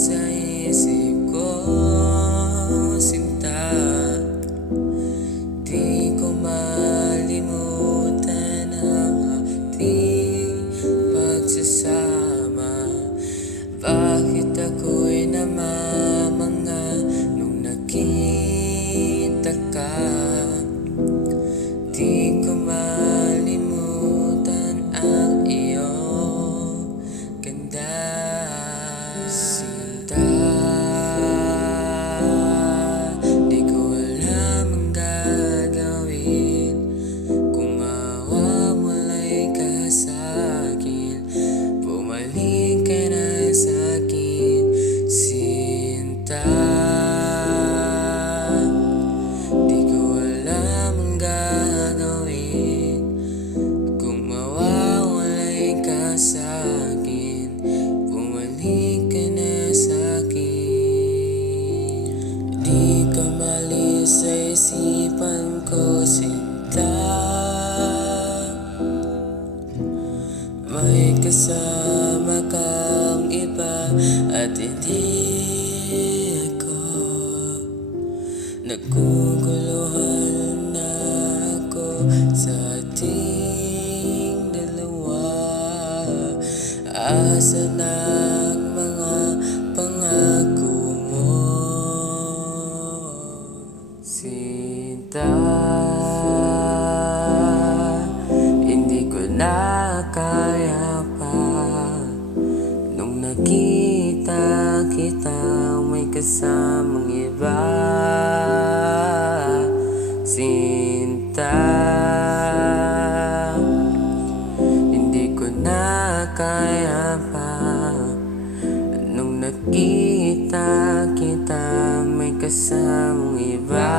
sa isip ko, sinta. Di ko malimutan ang ating pagsasama. Bakit ako'y namamanga nung nakita ka? Di ko malimutan ang iyong ganda, sinta. Di ko alam ang gagawin kung mawawalay ka sa'kin. Bumalik ka na sa'kin, sinta. Di ko alam ang gagawin kung mawawalay ka sa'kin. Bumalik ka na sa'kin. Di ka malis sa isipan ko, sinta. May kasama kang iba at hindi ako. Naguguluhan na ako sa ating dalawa. Asan ang mga pangako mo, sinta? Hindi ko na kaya pa nung nakita kita may kasamang iba, sinta. Hindi ko na kaya pa nung nakita kita may kasamang iba.